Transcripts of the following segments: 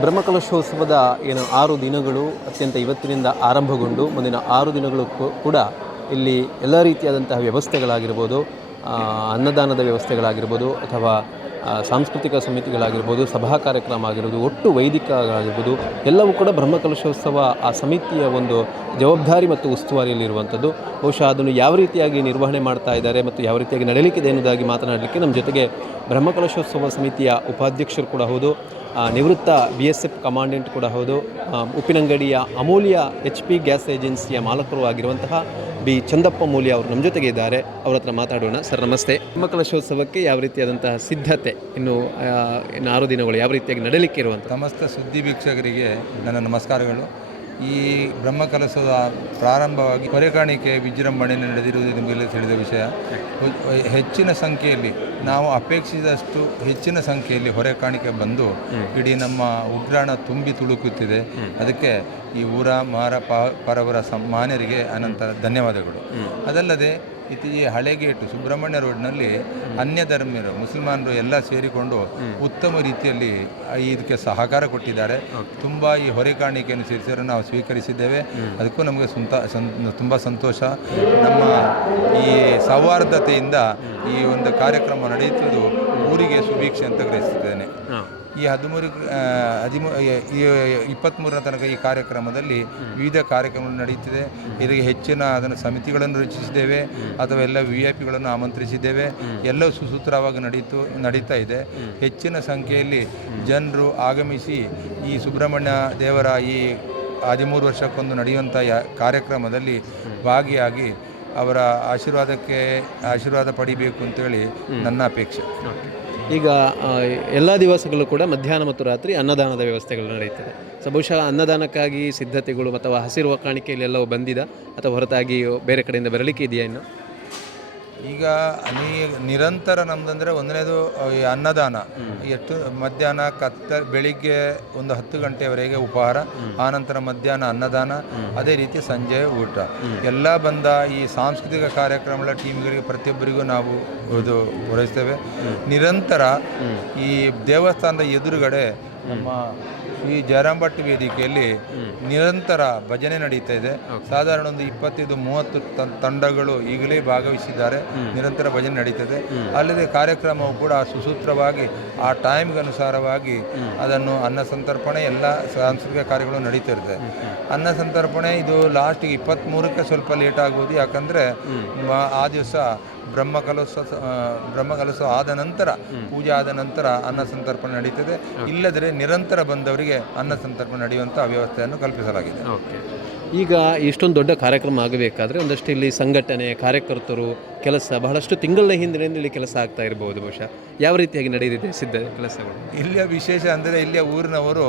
ಬ್ರಹ್ಮಕಲಶೋತ್ಸವದ ಏನು ಆರು ದಿನಗಳು ಅತ್ಯಂತ ಇವತ್ತಿನಿಂದ ಆರಂಭಗೊಂಡು ಮುಂದಿನ ಆರು ದಿನಗಳು ಕೂಡ ಇಲ್ಲಿ ಎಲ್ಲ ರೀತಿಯಾದಂತಹ ವ್ಯವಸ್ಥೆಗಳಾಗಿರ್ಬೋದು ಅನ್ನದಾನದ ವ್ಯವಸ್ಥೆಗಳಾಗಿರ್ಬೋದು ಅಥವಾ ಸಾಂಸ್ಕೃತಿಕ ಸಮಿತಿಗಳಾಗಿರ್ಬೋದು, ಸಭಾ ಕಾರ್ಯಕ್ರಮ ಆಗಿರ್ಬೋದು, ಒಟ್ಟು ವೈದಿಕಗಳಾಗಿರ್ಬೋದು, ಎಲ್ಲವೂ ಕೂಡ ಬ್ರಹ್ಮಕಲಶೋತ್ಸವ ಆ ಸಮಿತಿಯ ಒಂದು ಜವಾಬ್ದಾರಿ ಮತ್ತು ಉಸ್ತುವಾರಿಯಲ್ಲಿರುವಂಥದ್ದು. ಬಹುಶಃ ಅದನ್ನು ಯಾವ ರೀತಿಯಾಗಿ ನಿರ್ವಹಣೆ ಮಾಡ್ತಾ ಇದ್ದಾರೆ ಮತ್ತು ಯಾವ ರೀತಿಯಾಗಿ ನಡೆಯಲಿಕ್ಕಿದೆ ಎನ್ನುವುದಾಗಿ ಮಾತನಾಡಲಿಕ್ಕೆ ನಮ್ಮ ಜೊತೆಗೆ ಬ್ರಹ್ಮಕಲಶೋತ್ಸವ ಸಮಿತಿಯ ಉಪಾಧ್ಯಕ್ಷರು ಕೂಡ ಹೌದು. ನಿವೃತ್ತ ಬಿ ಎಸ್ ಎಫ್ ಕಮಾಂಡೆಂಟ್ ಕೂಡ ಹೌದು. ಉಪ್ಪಿನಂಗಡಿಯ ಅಮೂಲ್ಯ ಎಚ್ ಪಿ ಗ್ಯಾಸ್ ಏಜೆನ್ಸಿಯ ಮಾಲಕರು ಆಗಿರುವಂತಹ ಬಿ ಚಂದಪ್ಪ ಮೂಲ್ಯ ಅವರು ನಮ್ಮ ಜೊತೆಗೆ ಇದ್ದಾರೆ. ಅವರ ಹತ್ರ ಮಾತಾಡೋಣ. ಸರ್, ನಮಸ್ತೆ. ಕಲಶೋತ್ಸವಕ್ಕೆ ಯಾವ ರೀತಿಯಾದಂತಹ ಸಿದ್ಧತೆ ಇನ್ನು ಇನ್ನು ಆರು ದಿನಗಳು ಯಾವ ರೀತಿಯಾಗಿ ನಡೀಲಿಕ್ಕೆ ಇರುವಂಥ ಸಮಸ್ತ ಸುದ್ದಿ ವೀಕ್ಷಕರಿಗೆ ನನ್ನ ನಮಸ್ಕಾರಗಳು. ಈ ಬ್ರಹ್ಮಕಲಸದ ಪ್ರಾರಂಭವಾಗಿ ಕೊರೆಕಾಣಿಕೆ ವಿಜೃಂಭಣೆ ನಡೆದಿರುವುದು ನಿಮಗೆಲ್ಲ ತಿಳಿದ ವಿಷಯ. ಹೆಚ್ಚಿನ ಸಂಖ್ಯೆಯಲ್ಲಿ ನಾವು ಅಪೇಕ್ಷಿಸಿದಷ್ಟು ಹೆಚ್ಚಿನ ಸಂಖ್ಯೆಯಲ್ಲಿ ಹೊರೆ ಕಾಣಿಕೆ ಬಂದು ಇಡೀ ನಮ್ಮ ಉಗ್ರಾಣ ತುಂಬಿ ತುಳುಕುತ್ತಿದೆ. ಅದಕ್ಕೆ ಈ ಊರ ಮಾರ ಪರವರ ಸಮ್ಮಾನ್ಯರಿಗೆ ಅನಂತರ ಅನಂತ ಧನ್ಯವಾದಗಳು ಅದಲ್ಲದೆ ಇತಿ ಈ ಹಳೆಗೇಟು ಸುಬ್ರಹ್ಮಣ್ಯ ರೋಡ್ನಲ್ಲಿ ಅನ್ಯ ಧರ್ಮೀಯರು ಮುಸಲ್ಮಾನರು ಎಲ್ಲ ಸೇರಿಕೊಂಡು ಉತ್ತಮ ರೀತಿಯಲ್ಲಿ ಇದಕ್ಕೆ ಸಹಕಾರ ಕೊಟ್ಟಿದ್ದಾರೆ. ತುಂಬ ಈ ಹೊರೆ ಕಾಣಿಕೆಯನ್ನು ಸೇರಿಸಿದ್ರು ನಾವು ಸ್ವೀಕರಿಸಿದ್ದೇವೆ. ಅದಕ್ಕೂ ನಮಗೆ ಸುಂತ ತುಂಬ ಸಂತೋಷ. ನಮ್ಮ ಈ ಸೌಹಾರ್ದತೆಯಿಂದ ಈ ಒಂದು ಕಾರ್ಯಕ್ರಮ ನಡೆಯುತ್ತಿದ್ದು ಊರಿಗೆ ಸುಭೀಕ್ಷೆ ಅಂತ ಗ್ರಹಿಸುತ್ತೇನೆ. ಈ ಹದಿಮೂರು ಹದಿಮೂ, ಈ ಇಪ್ಪತ್ತ್ಮೂರರ ತನಕ ಈ ಕಾರ್ಯಕ್ರಮದಲ್ಲಿ ವಿವಿಧ ಕಾರ್ಯಕ್ರಮಗಳು ನಡೆಯುತ್ತಿದೆ. ಇದಕ್ಕೆ ಹೆಚ್ಚಿನ ಅದನ್ನು ಸಮಿತಿಗಳನ್ನು ರಚಿಸಿದ್ದೇವೆ, ಅಥವಾ ಎಲ್ಲ ವಿ ಐ ಪಿಗಳನ್ನು ಆಮಂತ್ರಿಸಿದ್ದೇವೆ. ಎಲ್ಲವೂ ಸುಸೂತ್ರವಾಗಿ ನಡೀತು, ನಡೀತಾ ಇದೆ. ಹೆಚ್ಚಿನ ಸಂಖ್ಯೆಯಲ್ಲಿ ಜನರು ಆಗಮಿಸಿ ಈ ಸುಬ್ರಹ್ಮಣ್ಯ ದೇವರ ಈ ಹದಿಮೂರು ವರ್ಷಕ್ಕೊಂದು ನಡೆಯುವಂಥ ಕಾರ್ಯಕ್ರಮದಲ್ಲಿ ಭಾಗಿಯಾಗಿ ಅವರ ಆಶೀರ್ವಾದಕ್ಕೆ, ಆಶೀರ್ವಾದ ಪಡಿಬೇಕು ಅಂತೇಳಿ ನನ್ನ ಅಪೇಕ್ಷೆ. ಈಗ ಎಲ್ಲ ದಿವಸಗಳು ಕೂಡ ಮಧ್ಯಾಹ್ನ ಮತ್ತು ರಾತ್ರಿ ಅನ್ನದಾನದ ವ್ಯವಸ್ಥೆಗಳು ನಡೆಯುತ್ತದೆ ಸೊ ಬಹುಶಃ ಅನ್ನದಾನಕ್ಕಾಗಿ ಸಿದ್ಧತೆಗಳು ಅಥವಾ ಹಸಿರುವ ಕಾಣಿಕೆಯಲ್ಲಿ ಎಲ್ಲವೂ ಬಂದಿದ ಅಥವಾ ಹೊರತಾಗಿ ಬೇರೆ ಕಡೆಯಿಂದ ಬರಲಿಕ್ಕೆ ಇದೆಯಾ ಇನ್ನು? ಈಗ ನೀ ನಿರಂತರ ನಮ್ದಂದ್ರೆ ಒಂದನೇದು ಈ ಅನ್ನದಾನ. ಎಷ್ಟು ಮಧ್ಯಾಹ್ನ ಕತ್ತ ಬೆಳಿಗ್ಗೆ ಒಂದು ಹತ್ತು ಗಂಟೆವರೆಗೆ ಉಪಹಾರ ಆನಂತರ ಮಧ್ಯಾಹ್ನ ಅನ್ನದಾನ ಅದೇ ರೀತಿ ಸಂಜೆ ಊಟ. ಎಲ್ಲ ಬಂದ ಈ ಸಾಂಸ್ಕೃತಿಕ ಕಾರ್ಯಕ್ರಮಗಳ ಟೀಮ್ಗಳಿಗೆ ಪ್ರತಿಯೊಬ್ಬರಿಗೂ ನಾವು ಇದು ಪೂರೈಸ್ತೇವೆ. ನಿರಂತರ ಈ ದೇವಸ್ಥಾನದ ಎದುರುಗಡೆ ನಮ್ಮ ಶ್ರೀ ಜಯರಾಂಭಟ್ ವೇದಿಕೆಯಲ್ಲಿ ನಿರಂತರ ಭಜನೆ ನಡೀತಾ ಇದೆ. ಸಾಧಾರಣ ಒಂದು ಇಪ್ಪತ್ತೈದು ಮೂವತ್ತು ತಂಡಗಳು ಈಗಲೇ ಭಾಗವಹಿಸಿದ್ದಾರೆ. ನಿರಂತರ ಭಜನೆ ನಡೀತದೆ. ಅಲ್ಲದೆ ಕಾರ್ಯಕ್ರಮವು ಕೂಡ ಸುಸೂತ್ರವಾಗಿ ಆ ಟೈಮ್ಗೆ ಅನುಸಾರವಾಗಿ ಅದನ್ನು ಅನ್ನ ಸಂತರ್ಪಣೆ ಎಲ್ಲ ಸಾಂಸ್ಕೃತಿಕ ಕಾರ್ಯಗಳು ನಡೀತಾ ಇರ್ತದೆ. ಅನ್ನ ಸಂತರ್ಪಣೆ ಇದು ಲಾಸ್ಟಿಗೆ ಇಪ್ಪತ್ತ್ಮೂರಕ್ಕೆ ಸ್ವಲ್ಪ ಲೇಟ್ ಆಗುವುದು ಯಾಕಂದರೆ ಆ ದಿವಸ ಬ್ರಹ್ಮಕಲೋತ್ಸವ ಬ್ರಹ್ಮ ಕಲಸ ಆದ ನಂತರ ಪೂಜೆ ಆದ ನಂತರ ಅನ್ನ ಸಂತರ್ಪಣೆ ನಡೀತದೆ. ಇಲ್ಲದ್ರೆ ನಿರಂತರ ಬಂದವರಿಗೆ ಅನ್ನ ಸಂತರ್ಪಣೆ ನಡೆಯುವಂಥ ವ್ಯವಸ್ಥೆಯನ್ನು ಕಲ್ಪಿಸಲಾಗಿದೆ. ಓಕೆ. ಈಗ ಇಷ್ಟೊಂದು ದೊಡ್ಡ ಕಾರ್ಯಕ್ರಮ ಆಗಬೇಕಾದ್ರೆ ಒಂದಷ್ಟು ಇಲ್ಲಿ ಸಂಘಟನೆ ಕಾರ್ಯಕರ್ತರು ಕೆಲಸ ಬಹಳಷ್ಟು ತಿಂಗಳ ಹಿಂದಿನಿಂದ ಇಲ್ಲಿ ಕೆಲಸ ಆಗ್ತಾ ಇರಬಹುದು ಬಹುಶಃ. ಯಾವ ರೀತಿಯಾಗಿ ನಡೆಯುತ್ತಿದೆ ಸಿದ್ಧ ಕೆಲಸಗಳು? ಇಲ್ಲಿಯ ವಿಶೇಷ ಅಂದರೆ ಇಲ್ಲಿಯ ಊರಿನವರು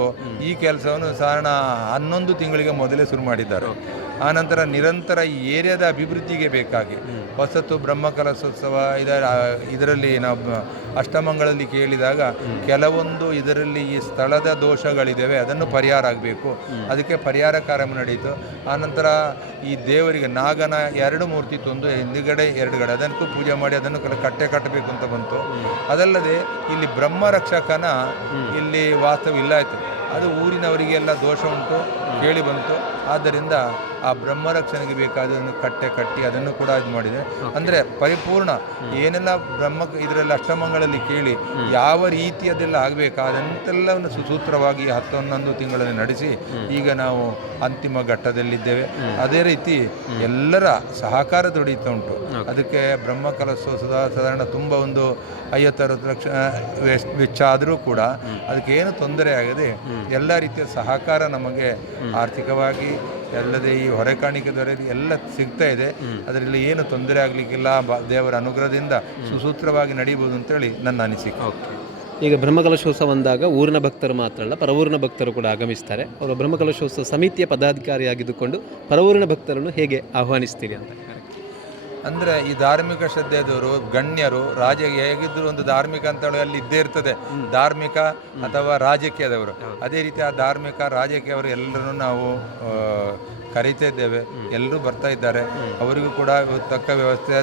ಈ ಕೆಲಸವನ್ನು ಸಾಧಾರಣ ಹನ್ನೊಂದು ತಿಂಗಳಿಗೆ ಮೊದಲೇ ಶುರು ಮಾಡಿದ್ದಾರೆ. ಆನಂತರ ನಿರಂತರ ಈ ಏರಿಯಾದ ಅಭಿವೃದ್ಧಿಗೆ ಬೇಕಾಗಿ ಹೊಸತು ಬ್ರಹ್ಮಕಲಶೋತ್ಸವ ಇದರ ಇದರಲ್ಲಿ ನಾವು ಅಷ್ಟಮಂಗಳಲ್ಲಿ ಕೇಳಿದಾಗ ಕೆಲವೊಂದು ಇದರಲ್ಲಿ ಈ ಸ್ಥಳದ ದೋಷಗಳಿದ್ದಾವೆ ಅದನ್ನು ಪರಿಹಾರ ಆಗಬೇಕು. ಅದಕ್ಕೆ ಪರಿಹಾರ ಕಾರ್ಯ ನಡೆಯಿತು. ಆನಂತರ ಈ ದೇವರಿಗೆ ನಾಗನ ಎರಡು ಮೂರ್ತಿ ತಂದು ಹಿಂದುಗಡೆ ಎರಡುಗಡೆ ಅದಕ್ಕೂ ಪೂಜೆ ಮಾಡಿ ಅದನ್ನು ಕಟ್ಟೆ ಕಟ್ಟಬೇಕು ಅಂತ ಬಂತು. ಅದಲ್ಲದೆ ಇಲ್ಲಿ ಬ್ರಹ್ಮ ರಕ್ಷಕನ ಇಲ್ಲಿ ವಾಸ್ತವ ಇಲ್ಲ ಆಯಿತು. ಅದು ಊರಿನವರಿಗೆಲ್ಲ ದೋಷ ಉಂಟು. ಕೇಳಿ ಬಂತು. ಆದ್ದರಿಂದ ಆ ಬ್ರಹ್ಮ ರಕ್ಷಣೆಗೆ ಬೇಕಾದನ್ನು ಕಟ್ಟೆ ಕಟ್ಟಿ ಅದನ್ನು ಕೂಡ ಇದು ಮಾಡಿದೆ. ಅಂದರೆ ಪರಿಪೂರ್ಣ. ಏನೆಲ್ಲ ಬ್ರಹ್ಮ ಇದರಲ್ಲಿ ಅಷ್ಟಮಂಗಳಲ್ಲಿ ಕೇಳಿ ಯಾವ ರೀತಿಯದೆಲ್ಲ ಆಗಬೇಕಾದಂತೆಲ್ಲವನ್ನು ಸುಸೂತ್ರವಾಗಿ ಹತ್ತೊಂದೊಂದು ತಿಂಗಳಲ್ಲಿ ನಡೆಸಿ ಈಗ ನಾವು ಅಂತಿಮ ಘಟ್ಟದಲ್ಲಿದ್ದೇವೆ. ಅದೇ ರೀತಿ ಎಲ್ಲರ ಸಹಕಾರ ದೊಡೀತಾ ಉಂಟು. ಅದಕ್ಕೆ ಬ್ರಹ್ಮ ಕಲಶೋತ್ಸವ ಸಾಧಾರಣ ತುಂಬ ಒಂದು ಐವತ್ತರವತ್ತು ಲಕ್ಷ ವೆಚ್ಚ ಆದರೂ ಕೂಡ ಅದಕ್ಕೆ ಏನು ತೊಂದರೆ ಆಗದೆ ಎಲ್ಲ ರೀತಿಯ ಸಹಕಾರ ನಮಗೆ ಆರ್ಥಿಕವಾಗಿ ಅಲ್ಲದೆ ಈ ಹೊರೆ ಕಾಣಿಕೆ ದೊರೆದು ಎಲ್ಲ ಸಿಗ್ತಾ ಇದೆ. ಅದರಲ್ಲಿ ಏನು ತೊಂದರೆ ಆಗಲಿಕ್ಕಿಲ್ಲ. ದೇವರ ಅನುಗ್ರಹದಿಂದ ಸುಸೂತ್ರವಾಗಿ ನಡೀಬೋದು ಅಂತೇಳಿ ನನ್ನ ಅನಿಸಿಕೆ. ಓಕೆ. ಈಗ ಬ್ರಹ್ಮಕಲಶೋತ್ಸವ ಅಂದಾಗ ಊರಿನ ಭಕ್ತರು ಮಾತ್ರ ಅಲ್ಲ, ಪರವೂರಿನ ಭಕ್ತರು ಕೂಡ ಆಗಮಿಸ್ತಾರೆ. ಅವರು ಬ್ರಹ್ಮಕಲಶೋತ್ಸವ ಸಮಿತಿಯ ಪದಾಧಿಕಾರಿಯಾಗಿದ್ದುಕೊಂಡು ಪರವೂರಿನ ಭಕ್ತರನ್ನು ಹೇಗೆ ಆಹ್ವಾನಿಸ್ತೀರಿ ಅಂತ. ಅಂದರೆ ಈ ಧಾರ್ಮಿಕ ಶ್ರದ್ಧೆದವರು ಗಣ್ಯರು ರಾಜ ಹೇಗಿದ್ರು ಒಂದು ಧಾರ್ಮಿಕ ಅಂತೇಳಿ ಅಲ್ಲಿ ಇದ್ದೇ ಇರ್ತದೆ. ಧಾರ್ಮಿಕ ಅಥವಾ ರಾಜಕೀಯದವರು. ಅದೇ ರೀತಿ ಆ ಧಾರ್ಮಿಕ ರಾಜಕೀಯವರು ಎಲ್ಲರನ್ನು ನಾವು ಕರೀತಾ ಇದ್ದೇವೆ ಎಲ್ಲರೂ ಬರ್ತಾ ಇದ್ದಾರೆ. ಅವರಿಗೂ ಕೂಡ ತಕ್ಕ ವ್ಯವಸ್ಥೆ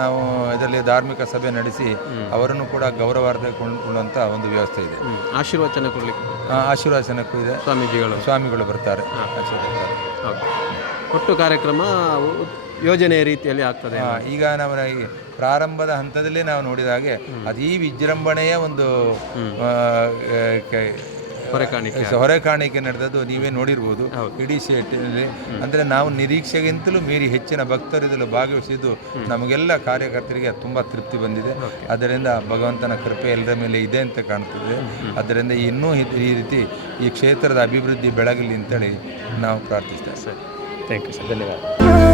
ನಾವು ಇದರಲ್ಲಿ ಧಾರ್ಮಿಕ ಸಭೆ ನಡೆಸಿ ಅವರನ್ನು ಕೂಡ ಗೌರವಾರ್ಥ ಕೊಳ್ಳುವಂಥ ಒಂದು ವ್ಯವಸ್ಥೆ ಇದೆ. ಆಶೀರ್ವಚನ ಕೊಡ್ಲಿಕ್ಕೆ? ಆಶೀರ್ವಚನಕ್ಕೂ ಇದೆ. ಸ್ವಾಮೀಜಿಗಳು. ಸ್ವಾಮಿಗಳು ಬರ್ತಾರೆ. ಒಟ್ಟು ಕಾರ್ಯಕ್ರಮ ಯೋಜನೆಯ ರೀತಿಯಲ್ಲಿ ಆಗ್ತದೆ. ಈಗ ನಮ್ಮ ಪ್ರಾರಂಭದ ಹಂತದಲ್ಲೇ ನಾವು ನೋಡಿದ ಹಾಗೆ ಅತೀ ವಿಜೃಂಭಣೆಯ ಒಂದು ಹೊರೆ ಕಾಣಿಕೆ ನಡೆದದ್ದು ನೀವೇ ನೋಡಿರ್ಬೋದು. ಇಡೀ ಸ್ಟೇಟಲ್ಲಿ ಅಂದರೆ ನಾವು ನಿರೀಕ್ಷೆಗಿಂತಲೂ ಮೀರಿ ಹೆಚ್ಚಿನ ಭಕ್ತರು ಇದರಲ್ಲಿ ಭಾಗವಹಿಸಿದ್ದು ನಮಗೆಲ್ಲ ಕಾರ್ಯಕರ್ತರಿಗೆ ತುಂಬ ತೃಪ್ತಿ ಬಂದಿದೆ. ಅದರಿಂದ ಭಗವಂತನ ಕೃಪೆ ಎಲ್ಲರ ಮೇಲೆ ಇದೆ ಅಂತ ಕಾಣ್ತದೆ. ಅದರಿಂದ ಇನ್ನೂ ಈ ರೀತಿ ಈ ಕ್ಷೇತ್ರದ ಅಭಿವೃದ್ಧಿ ಬೆಳಗಲಿ ಅಂತೇಳಿ ನಾವು ಪ್ರಾರ್ಥಿಸ್ತೇವೆ. ಸರ್. ಥ್ಯಾಂಕ್ ಯು ಸರ್ ಧನ್ಯವಾದ.